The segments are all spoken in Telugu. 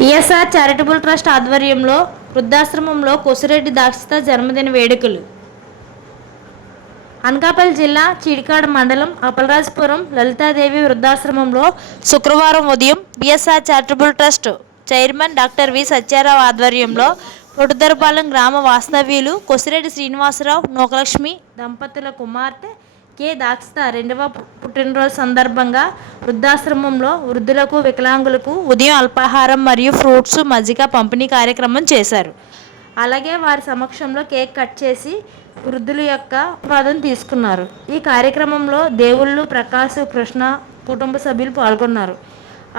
పిఎస్ఆర్ చారిటబుల్ ట్రస్ట్ ఆధ్వర్యంలో వృద్ధాశ్రమంలో కొసిరెడ్డి దాక్షిత జన్మదిన వేడుకలు. అనకాపల్లి జిల్లా చీడికాడ మండలం అపలరాజపురం లలితాదేవి వృద్ధాశ్రమంలో శుక్రవారం ఉదయం BSR charitable trust chairman doctor V Satyarao ఆధ్వర్యంలో పొట్టుదరపాలెం గ్రామ వాస్తవ్యులు కొసిరెడ్డి శ్రీనివాసరావు నోకలక్ష్మి దంపతుల కుమార్తె కె దాక్షిత రెండవ పుట్టినరోజు సందర్భంగా వృద్ధాశ్రమంలో వృద్ధులకు వికలాంగులకు ఉదయం అల్పాహారం మరియు ఫ్రూట్స్ మజ్జిగ పంపిణీ కార్యక్రమం చేశారు. అలాగే వారి సమక్షంలో కేక్ కట్ చేసి వృద్ధుల యొక్క ఆశీర్వాదం తీసుకున్నారు. ఈ కార్యక్రమంలో దేవుళ్ళు ప్రకాశ్ కృష్ణ కుటుంబ సభ్యులు పాల్గొన్నారు.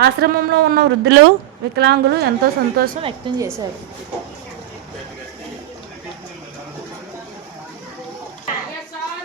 ఆశ్రమంలో ఉన్న వృద్ధులు వికలాంగులు ఎంతో సంతోషం వ్యక్తం చేశారు.